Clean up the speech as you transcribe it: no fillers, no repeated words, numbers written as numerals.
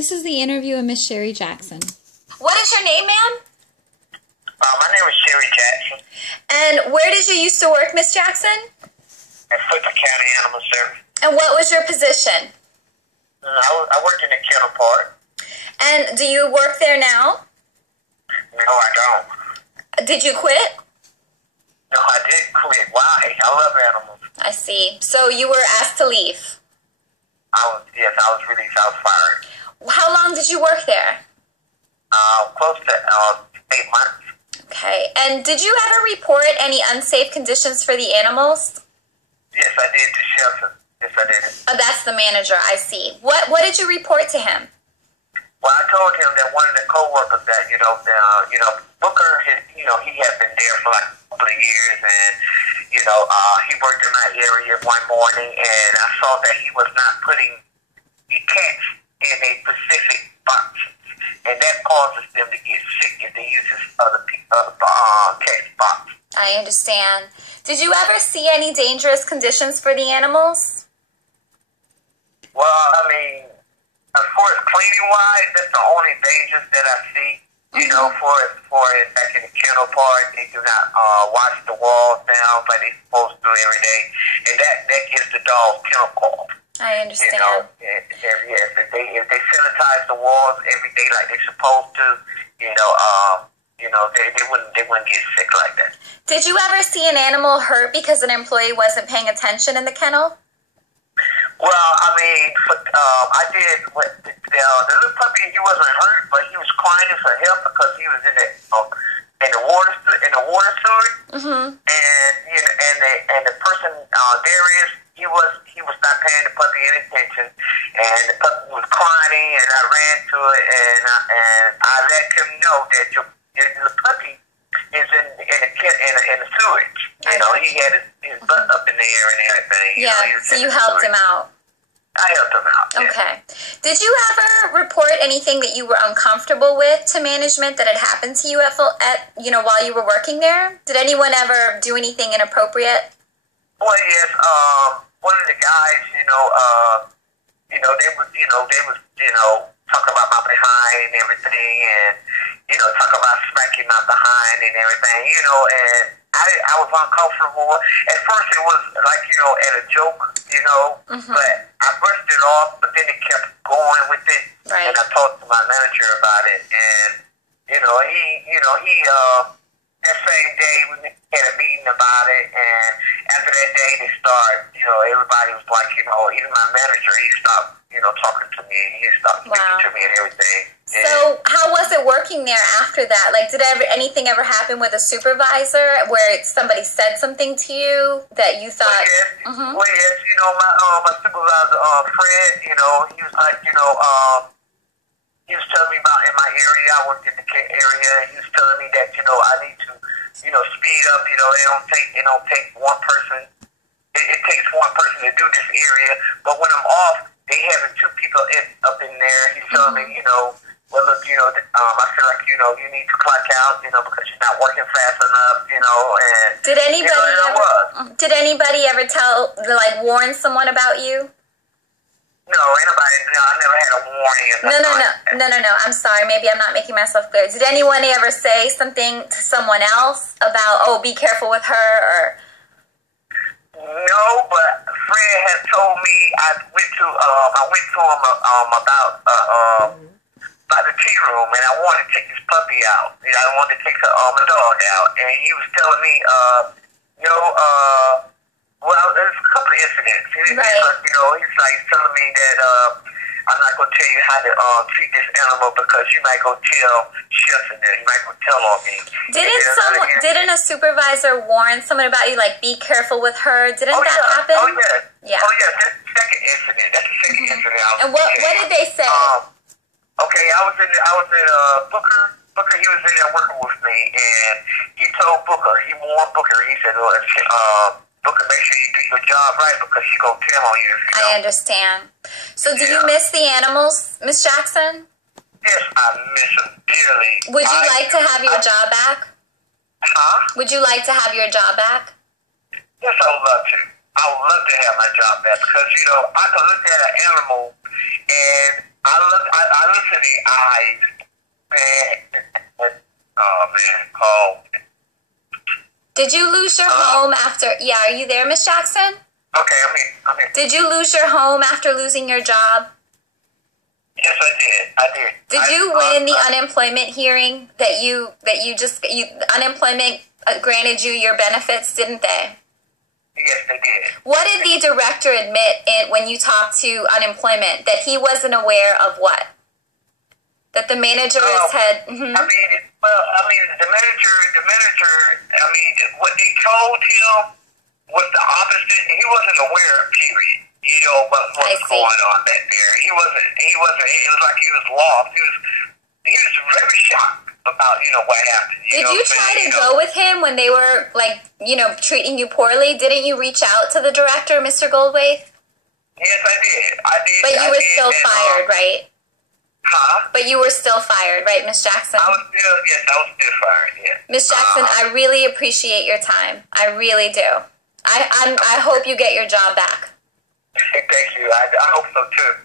This is the interview with Miss Sherry Jackson. What is your name, ma'am? My name is Sherry Jackson. And where did you used to work, Miss Jackson? At Fulton County Animal Services. And what was your position? I worked in the kennel part. And do you work there now? No, I don't. Did you quit? No, I didn't quit. Why? I love animals. I see. So you were asked to leave. Yes, I was released. I was fired. How long did you work there? Close to 8 months. Okay. And did you ever report any unsafe conditions for the animals? Yes, I did to shelter. Yes, I did. Oh, that's the manager. I see. What did you report to him? Well, I told him that one of the co-workers that, Booker, he had been there for like a couple of years, and, he worked in my area one morning, and I saw that he was not putting the cats in a specific box, and that causes them to get sick if they use this other cat's box. I understand. Did you ever see any dangerous conditions for the animals? Well, I mean, as far as cleaning-wise, that's the only dangers that I see. For it back in the kennel part, they do not wash the walls down like they're supposed to every day, and that gives the dogs kennel cough. I understand. If they sanitize the walls every day like they're supposed to, they wouldn't get sick like that. Did you ever see an animal hurt because an employee wasn't paying attention in the kennel? Well, I mean, I did. The little puppy, he wasn't hurt, but he was crying for help because he was in the water sewer, and the person Darius, he was not paying the puppy any attention, and the puppy was crying, and I ran to it, and I let him know that the puppy is in the sewage. He had his butt up in the air and everything. Yeah, so you helped him out. I helped him out. Yeah. Okay. Did you ever report anything that you were uncomfortable with to management that had happened to you while you were working there? Did anyone ever do anything inappropriate? Well, yes. One of the guys, they was talking about my behind and everything, and talk about smacking my behind and everything, and I was uncomfortable. At first it was like, at a joke, but I brushed it off, but then it kept going with it. Right. And I talked to my manager about it, and, he that same day we had a meeting about it, and after that day they started, everybody was like, even my manager, he stopped, talking to me, he stopped speaking to me and everything. So how was it working there after that? Like, did anything ever happen with a supervisor where somebody said something to you that you thought? Well, yes. My supervisor, Fred, he was like, he was telling me about in my area. I worked in the area. He was telling me that, I need to, speed up. It don't take one person. It takes one person to do this area. But when I'm off, they having two people up in there. He's telling me, well, look, I feel like, you need to clock out, because you're not working fast enough, and... Did anybody ever warn someone about you? No, I never had a warning. No. I'm sorry. Maybe I'm not making myself clear. Did anyone ever say something to someone else about, be careful with her, or... No, but Fred had told me I went to him about the tea room, and I wanted to take this puppy out. I wanted to take my dog out, and he was telling me, well, there's a couple of incidents. He's like telling me that I'm not going to tell you how to treat this animal because you might go tell chefs and then you might go tell on me. Didn't a supervisor warn someone about you, like, be careful with her? Didn't that happen? Oh, yeah. Yeah. Oh, yeah, that's the second incident. And what did they say? Okay, I was in Booker. Booker, he was in there working with me, and he told Booker, he warned Booker, he said, Booker, make sure you do your job right because she's going to tell on you. I understand. So do you miss the animals, Miss Jackson? Yes, I miss them dearly. Would you like to have your job back? Huh? Would you like to have your job back? Yes, I would love to. I would love to have my job back because, I can look at an animal and I Did you lose your home after? Yeah, are you there, Miss Jackson? Okay, I'm here. Did you lose your home after losing your job? Yes, I did. Did you win the unemployment hearing that you unemployment granted you your benefits, didn't they? Yes, they did. What did the director admit when you talked to unemployment, that he wasn't aware of what? That the managers had... Mm-hmm. The manager, what they told him was the opposite. He wasn't aware, period. What was going on back there. He wasn't, it was like he was lost. He was very shocked about, what happened. Did you try to go with him when they were, treating you poorly? Didn't you reach out to the director, Mr. Goldwaith? Yes, I did. But you were still fired, right? Huh? But you were still fired, right, Miss Jackson? I was still fired, yeah. Miss Jackson, I really appreciate your time. I really do. I hope you get your job back. Thank you. I hope so, too.